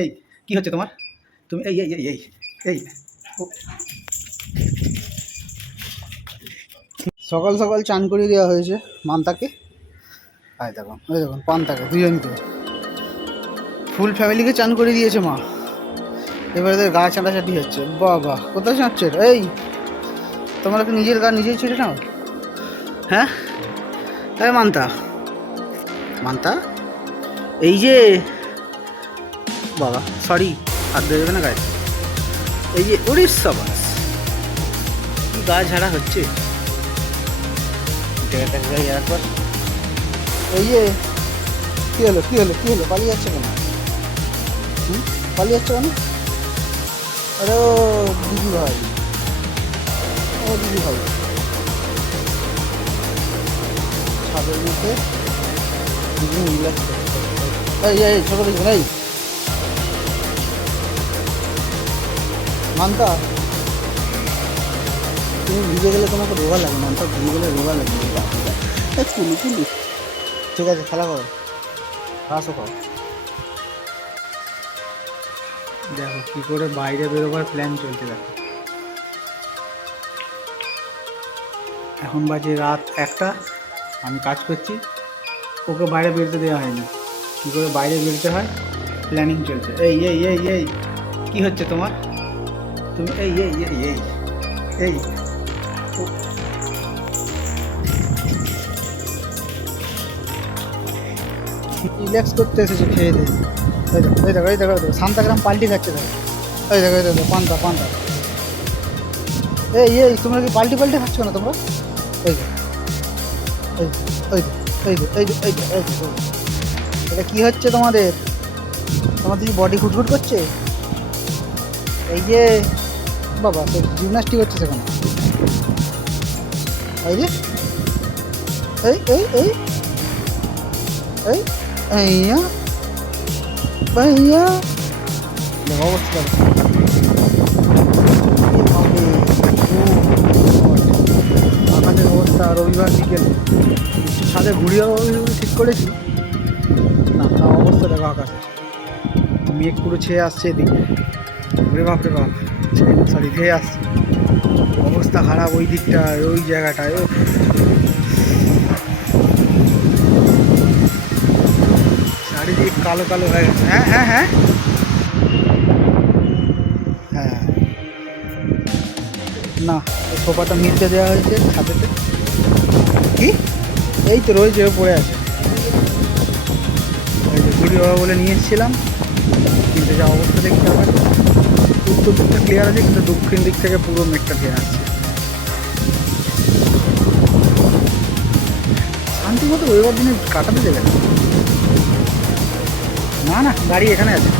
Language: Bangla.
এই কি হচ্ছে তোমার? তুমি এই এই এই এই এই সকাল সকাল চান করে দেওয়া হয়েছে মানতাকে। আয় দেখুন, ওই দেখুন পান্তাকে দুজনকে, ফুল ফ্যামিলিকে চান করে দিয়েছে মা। এবারে গা চাঁটাচাটি হচ্ছে। বাবা কোথায় চাঁটছে? এই তোমরা কি নিজের গা নিজেই ছেড়ে নাও? হ্যাঁ এই মানতা, মানতা এই যে বাবা সরি, হাত ধরে দেবে না গায়ে। এই যে উড়িষ্যা বাস কি গা ঝাড়া হচ্ছে একবার। এই যে কী হলো কী হলো কী হলো, পালিয়ে যাচ্ছে কেন? পালিয়ে যাচ্ছে কেন? আরে ও দিদি ভাই, ও দিদি ভাই ছাদের মধ্যে দিদি রিল্যাক্স করছে। এই এই ছোটো দিদি এই মানতা, তুমি ভিজে গেলে তোমাকে রোগা লাগে। মানতা ভিজে গেলে রোগা লাগে। কুলু কুলু ঠিক আছে, খেলা করো, ঘাসও খাও। দেখো কী করে বাইরে বেরোবার প্ল্যান চলছে। দেখো এখন বাজে রাত 1টা, আমি কাজ করছি, ওকে বাইরে বেরোতে দেওয়া হয়নি। কী করে বাইরে বেরোতে হয় প্ল্যানিং চলছে। এই এই এই এই কী হচ্ছে তোমার? তুমি এই এই এই এই এই রিল্যাক্স করতে এসেছে খেয়ে দিয়ে। ওই দেখো ওই দেখো ওই দেখো শান্তাগ্রাম পাল্টি খাচ্ছে। দেখো ওই দেখো ওই দেখো পান্তা পান্তা। এই এই তোমরা কি পাল্টি পাল্টি খাচ্ছ না তোমরা? ওই যে ওই ওই ওই ওই ওই ওই এটা কী হচ্ছে তোমাদের? তোমাদের কি বডি ফুটফুট করছে? এই যে বাবা তো জিমনাস্টিক হচ্ছে সেখানে। এই যে এই এই এই এই এইয়া ভাইয়া অবস্থা আকাশের অবস্থা। রবিবার বিকেল একটু ছাদে ঘুরিয়েও ঠিক করেছি না, তাও অবস্থা দেখো আকাশে মেঘ পুরো ছেয়ে আসছে এদিকে। রে বাপ রে বাপ, সরি ধেয়ে আসছে। অবস্থা খারাপ ওই দিকটায়, ওই জায়গাটায়। ও চারিদিক কালো কালো হয়ে গেছে। হ্যাঁ হ্যাঁ হ্যাঁ হ্যাঁ না, ওই সোফাটা মিলতে দেওয়া হয়েছে ছাদেতে। কি এই তো রয়েছে, পড়ে আছে। ওই যে ঘুরি বাবা বলে নিয়ে এসেছিলাম, কিন্তু যা অবস্থা দেখতে হবে। উত্তর দিকটা ক্লিয়ার আছে, কিন্তু দক্ষিণ দিক থেকে পুরো মেঘটা ধেয়ে আসছে। শান্তি মতো রবিবার দিনে কাটাতে দেবে না। না না গাড়ি এখানে আছে।